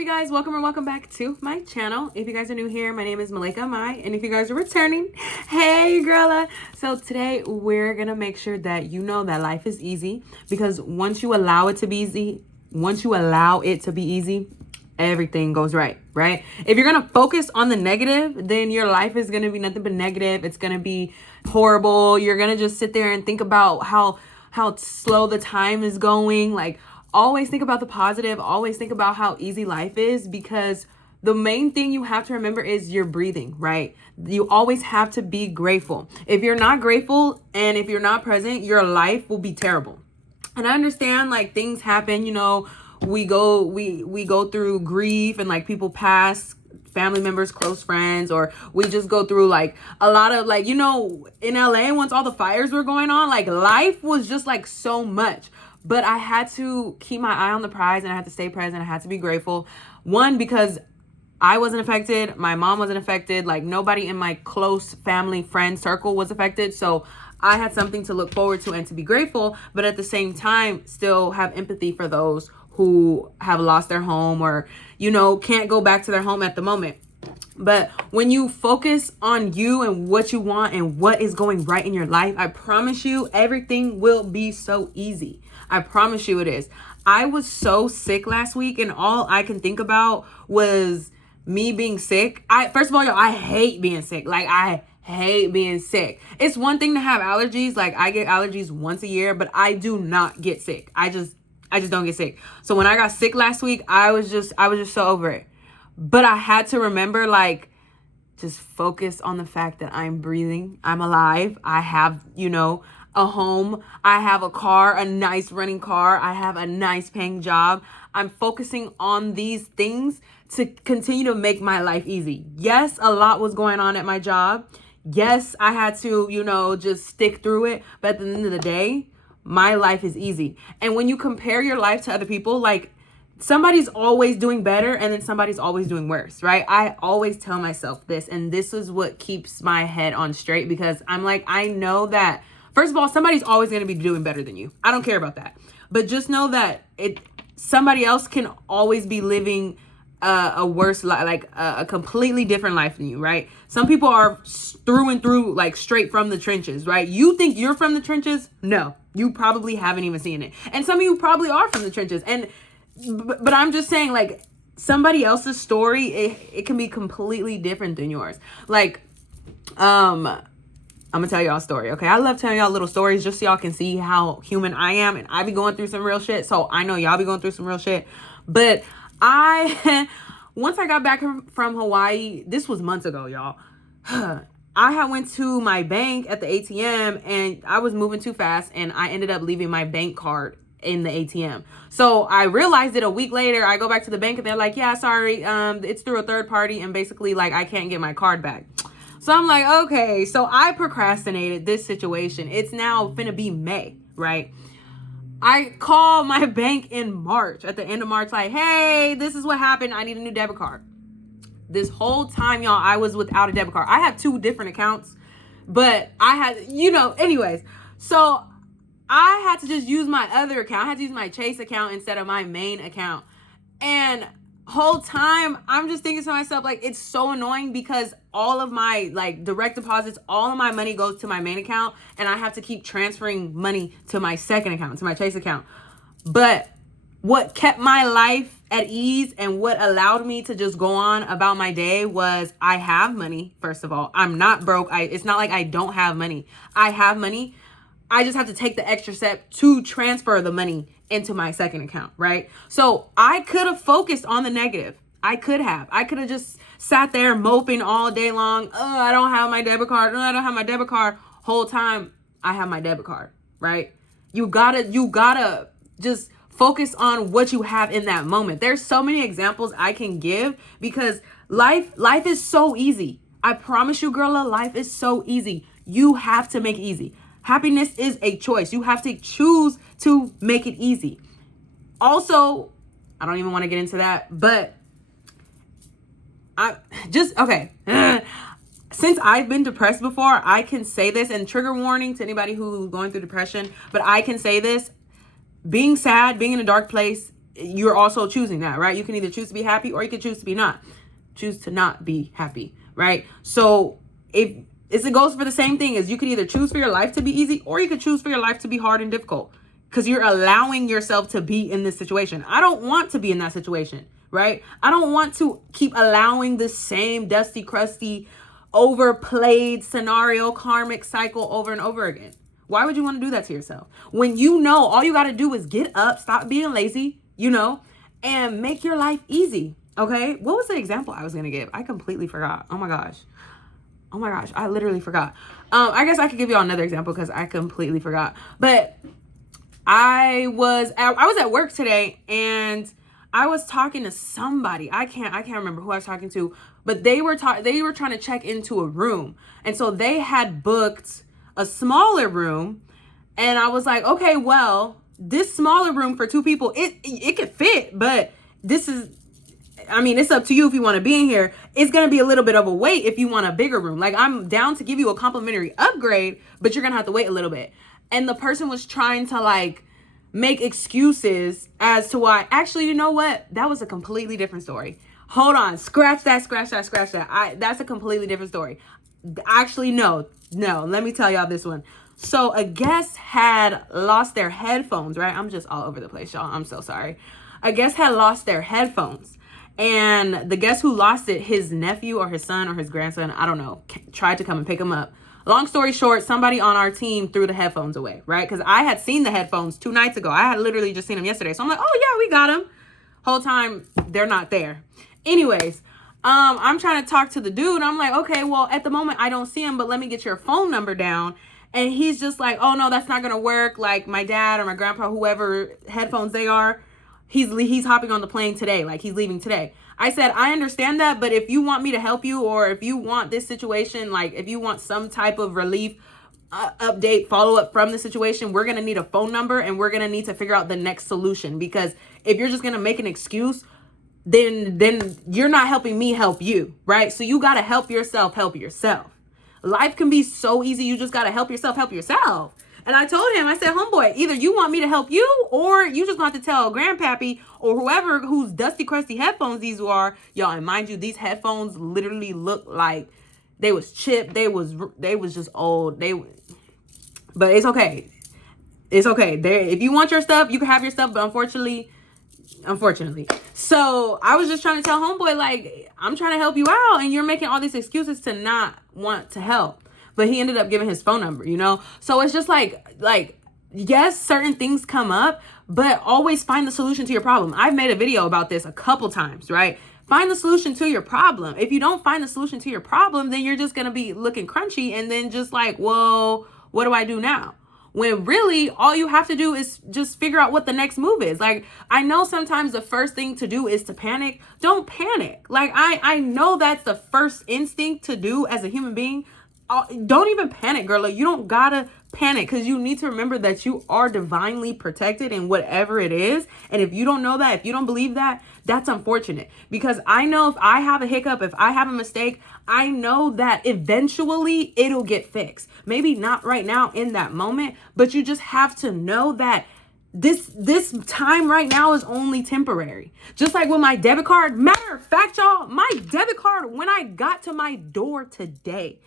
you guys? Welcome or welcome back to my channel. If you guys are new here, my name is Malika Mai, and if you guys are returning, hey girla. So today we're gonna make sure that you know that life is easy, because once you allow it to be easy, everything goes right? If you're gonna focus on the negative, then your life is gonna be nothing but negative. It's gonna be horrible. You're gonna just sit there and think about how slow the time is going. Like, always think about the positive. Always think about how easy life is, because the main thing you have to remember is you're breathing, right? You always have to be grateful. If you're not grateful and if you're not present, your life will be terrible. And I understand, like, things happen, you know, we go through grief, and like people pass, family members, close friends, or we just go through like a lot of, like, you know, in LA, once all the fires were going on, like life was just like so much. But I had to keep my eye on the prize, and I had to stay present. I had to be grateful. One, because I wasn't affected. My mom wasn't affected. Like, nobody in my close family, friend circle was affected. So I had something to look forward to and to be grateful, but at the same time, still have empathy for those who have lost their home, or, you know, can't go back to their home at the moment. But when you focus on you and what you want and what is going right in your life, I promise you everything will be so easy. I promise you it is. I was so sick last week, and all I can think about was me being sick. First of all, y'all, I hate being sick. Like, I hate being sick. It's one thing to have allergies. Like, I get allergies once a year, but I do not get sick. I just don't get sick. So when I got sick last week, I was just so over it. But I had to remember, like, just focus on the fact that I'm breathing. I'm alive. I have, you know, a home. I have a car, a nice running car. I have a nice paying job. I'm focusing on these things to continue to make my life easy. Yes, a lot was going on at my job. Yes, I had to, you know, just stick through it. But at the end of the day, my life is easy. And when you compare your life to other people, like, somebody's always doing better and then somebody's always doing worse, right? I always tell myself this, and this is what keeps my head on straight, because I'm like, I know that, first of all, somebody's always going to be doing better than you. I don't care about that. But just know that somebody else can always be living a worse life, like a completely different life than you, right? Some people are through and through, like, straight from the trenches, right? You think you're from the trenches? No, you probably haven't even seen it. And some of you probably are from the trenches. But I'm just saying, like, somebody else's story, it can be completely different than yours. Like, I'm gonna tell y'all a story, okay? I love telling y'all little stories just so y'all can see how human I am, and I be going through some real shit, so I know y'all be going through some real shit. But once I got back from Hawaii, this was months ago, y'all. I had went to my bank at the ATM, and I was moving too fast, and I ended up leaving my bank card in the ATM. So I realized it a week later. I go back to the bank, and they're like, yeah, sorry, it's through a third party, and basically, like, I can't get my card back. So I'm like, okay. So I procrastinated this situation. It's now finna be May, right? I call my bank in March, at the end of March, like, hey, this is what happened. I need a new debit card. This whole time, y'all, I was without a debit card. I have 2 different accounts, but I had, you know, anyways. So I had to just use my other account. I had to use my Chase account instead of my main account. And whole time, I'm just thinking to myself, like, it's so annoying, because all of my, like, direct deposits, all of my money goes to my main account, and I have to keep transferring money to my second account, to my Chase account. But what kept my life at ease and what allowed me to just go on about my day was, I have money. First of all, I'm not broke. It's not like I don't have money. I have money. I just have to take the extra step to transfer the money into my second account, right? So I could have focused on the negative. I could have just sat there moping all day long. Oh, I don't have my debit card. Oh, I don't have my debit card. Whole time I have my debit card, right? You gotta just focus on what you have in that moment. There's so many examples I can give, because life is so easy. I promise you, girl, life is so easy. You have to make it easy. Happiness is a choice. You have to choose to make it easy. Also, I don't even want to get into that, but okay. Since I've been depressed before, I can say this, and trigger warning to anybody who's going through depression, but I can say this: being sad, being in a dark place you're also choosing that, right? You can either choose to be happy or you can choose to be not. Choose to not be happy, right? So if it goes for the same thing as you could either choose for your life to be easy or you could choose for your life to be hard and difficult, because you're allowing yourself to be in this situation. I don't want to be in that situation, right? I don't want to keep allowing the same dusty, crusty, overplayed scenario, karmic cycle over and over again. Why would you want to do that to yourself? When you know all you got to do is get up, stop being lazy, and make your life easy. Okay. What was the example I was going to give? I completely forgot. Oh my gosh. I literally forgot. I guess I could give you all another example because I completely forgot. But I was at work today and I was talking to somebody. I can't remember who I was talking to, but they were trying to check into a room. And so they had booked a smaller room, and I was like, okay, well, this smaller room for 2 people, it could fit, but it's up to you if you want to be in here. It's going to be a little bit of a wait if you want a bigger room. Like, I'm down to give you a complimentary upgrade, but you're going to have to wait a little bit. And the person was trying to like make excuses as to why. Actually, you know what? That was a completely different story. Hold on. Scratch that. That's a completely different story. Actually, no, let me tell y'all this one. So a guest had lost their headphones, right? I'm just all over the place, y'all. I'm so sorry. A guest had lost their headphones, and the guest who lost it, his nephew or his son or his grandson, I don't know, tried to come and pick him up. Long story short, somebody on our team threw the headphones away, right? Because I had seen the headphones 2 nights ago. I had literally just seen them yesterday. So I'm like, oh yeah, we got them. Whole time, they're not there. Anyways, I'm trying to talk to the dude. I'm like, okay, well, at the moment I don't see him, but let me get your phone number down. And he's just like, oh no, that's not gonna work. Like, my dad or my grandpa, whoever headphones they are, he's hopping on the plane today. Like, he's leaving today. I said, I understand that, but if you want me to help you, or if you want this situation, like if you want some type of relief, update, follow up from the situation, we're gonna need a phone number, and we're gonna need to figure out the next solution. Because if you're just gonna make an excuse, then you're not helping me help you, right? So you got to help yourself. Life can be so easy. You just got to help yourself. And I told him, I said, homeboy, either you want me to help you, or you just want to tell grandpappy or whoever whose dusty, crusty headphones these are. Y'all, and mind you, these headphones literally look like they was chipped. They was just old. But it's okay. If you want your stuff, you can have your stuff. But unfortunately. So I was just trying to tell homeboy, like, I'm trying to help you out, and you're making all these excuses to not want to help. But he ended up giving his phone number, So it's just like, yes, certain things come up, but always find the solution to your problem. I've made a video about this a couple times, right? Find the solution to your problem. If you don't find the solution to your problem, then you're just going to be looking crunchy, and then just like, whoa, what do I do now? When really all you have to do is just figure out what the next move is. Like, I know sometimes the first thing to do is to panic. Don't panic. Like, I know that's the first instinct to do as a human being. Don't even panic, girl. Like, you don't gotta panic, because you need to remember that you are divinely protected in whatever it is. And if you don't know that, if you don't believe that, that's unfortunate. Because I know if I have a hiccup, if I have a mistake, I know that eventually it'll get fixed. Maybe not right now in that moment, but you just have to know that this time right now is only temporary. Just like with my debit card. Matter of fact, y'all, my debit card, when I got to my door today,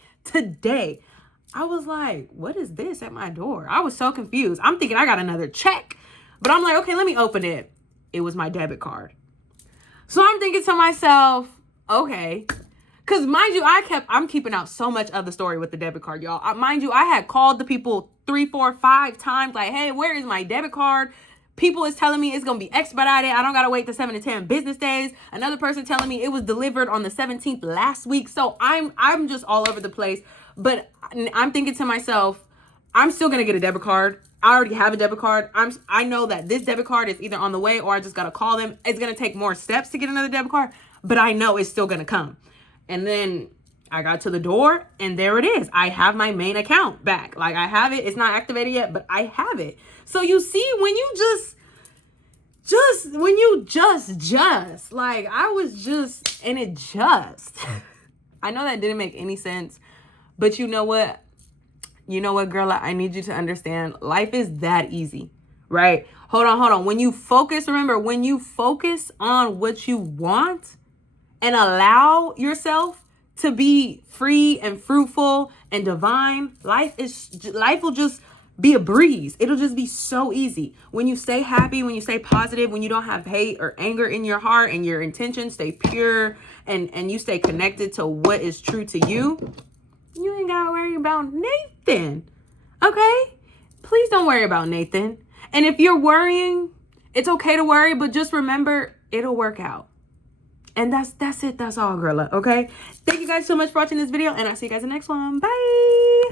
I was like, what is this at my door? I was so confused. I'm thinking I got another check, but I'm like, okay, let me open it. It was my debit card. So I'm thinking to myself, okay, because mind you, I'm keeping out so much of the story with the debit card, y'all. Mind you, I had called the people 3, 4, 5 times, like, hey, where is my debit card? People is telling me it's going to be expedited. I don't got to wait the 7 to 10 business days. Another person telling me it was delivered on the 17th last week. So I'm just all over the place. But I'm thinking to myself, I'm still going to get a debit card. I already have a debit card. I know that this debit card is either on the way, or I just got to call them. It's going to take more steps to get another debit card, but I know it's still going to come. And then I got to the door, and there it is. I have my main account back. Like, I have it. It's not activated yet, but I have it. So you see, when you just like, I was just, and it just, I know that didn't make any sense, but you know what, girl, I need you to understand, life is that easy, right? Hold on. When you focus, remember, when you focus on what you want and allow yourself to be free and fruitful and divine, life will just be a breeze. It'll just be so easy. When you stay happy, when you stay positive, when you don't have hate or anger in your heart and your intentions stay pure and you stay connected to what is true to you, you ain't gotta worry about Nathan. Okay? Please don't worry about Nathan. And if you're worrying, it's okay to worry, but just remember, it'll work out. And that's it. That's all, girl. Okay? Thank you guys so much for watching this video, and I'll see you guys in the next one. Bye.